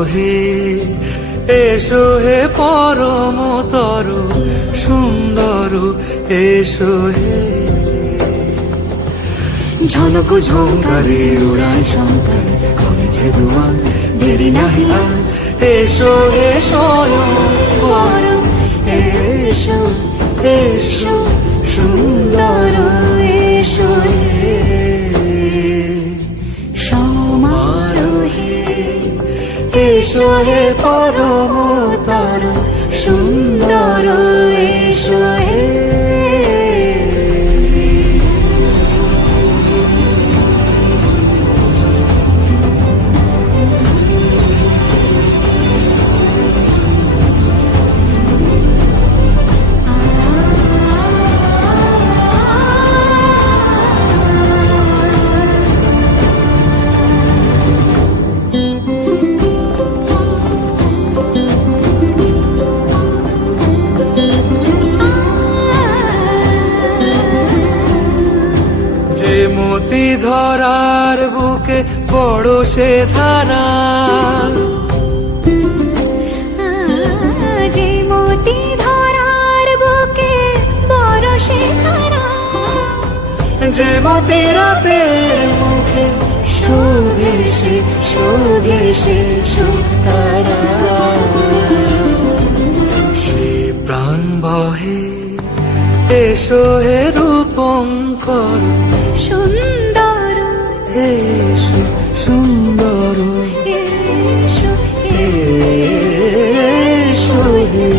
সমারোহে এসো হে পরমতর সুন্দর এসো হে। ঝনক ঝঙ্কারে উড়ায় শঙ্কর কমেছে দুয়ার দেরি নাহি আর এসো হে স্বয়ং পরম এসো এসো সুন্দর এসো হে। সমারোহে এসো হে পরমতর সুন্দর এসো হে। মতি ধরার বুকে বড় সে ধারা, যে মতি ধরার বুকে বড় সে ধারা, যে মতি রাতের মুখে শোভে সে সুতারা। সে প্রাণ বহে এসো হে রূপঙ্কর সুন্দর এসো সুন্দর এসো এসো হে।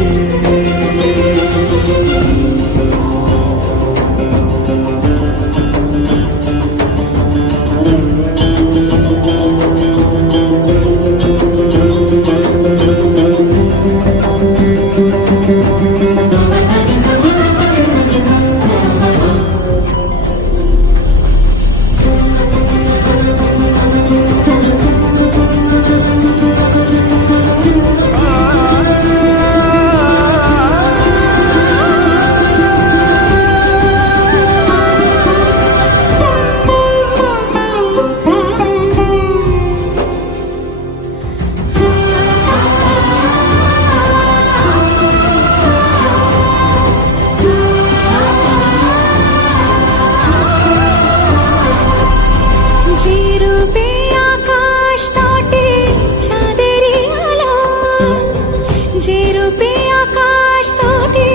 যে রূপে আকাশ তটে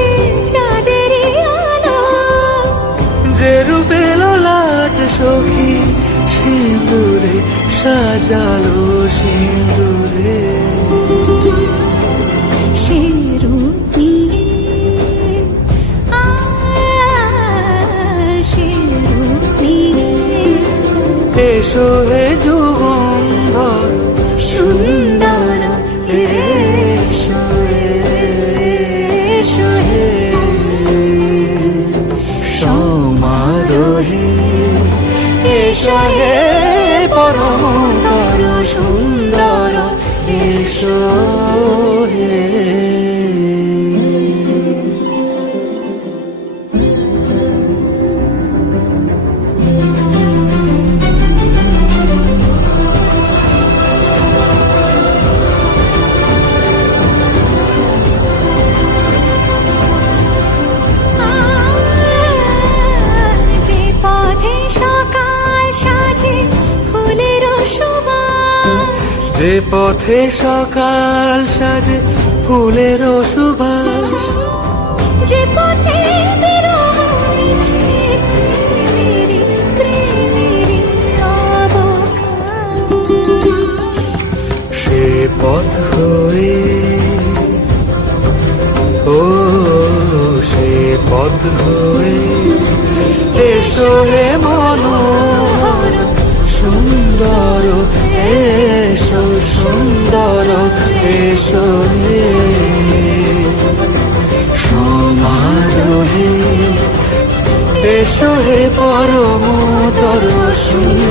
চাঁদেরই আলো, যে রূপে ললাট সখী সিঁদুরে সাজালো সিঁদুরে। সে রূপ নিয়ে সে রূপ নিয়ে এসো হে যুগন্ধর সুন্দর এসো এসো হে। সমারোহে এসো হে পরমতর সুন্দর এসো হে। যে পথে সকাল সাজে ফুলের সুবাস, যে পথে সকাল সাজে ফুলের সুবাস, যে পথে বিরহ মিছে প্রেমেরই অবকাশ, সে পথ হয়ে ও সে পথ হয়ে এসো হে মনোহর সুন্দর এসো সুন্দর এসো হে। সমারোহে এসো হে পরমতর সুন্দর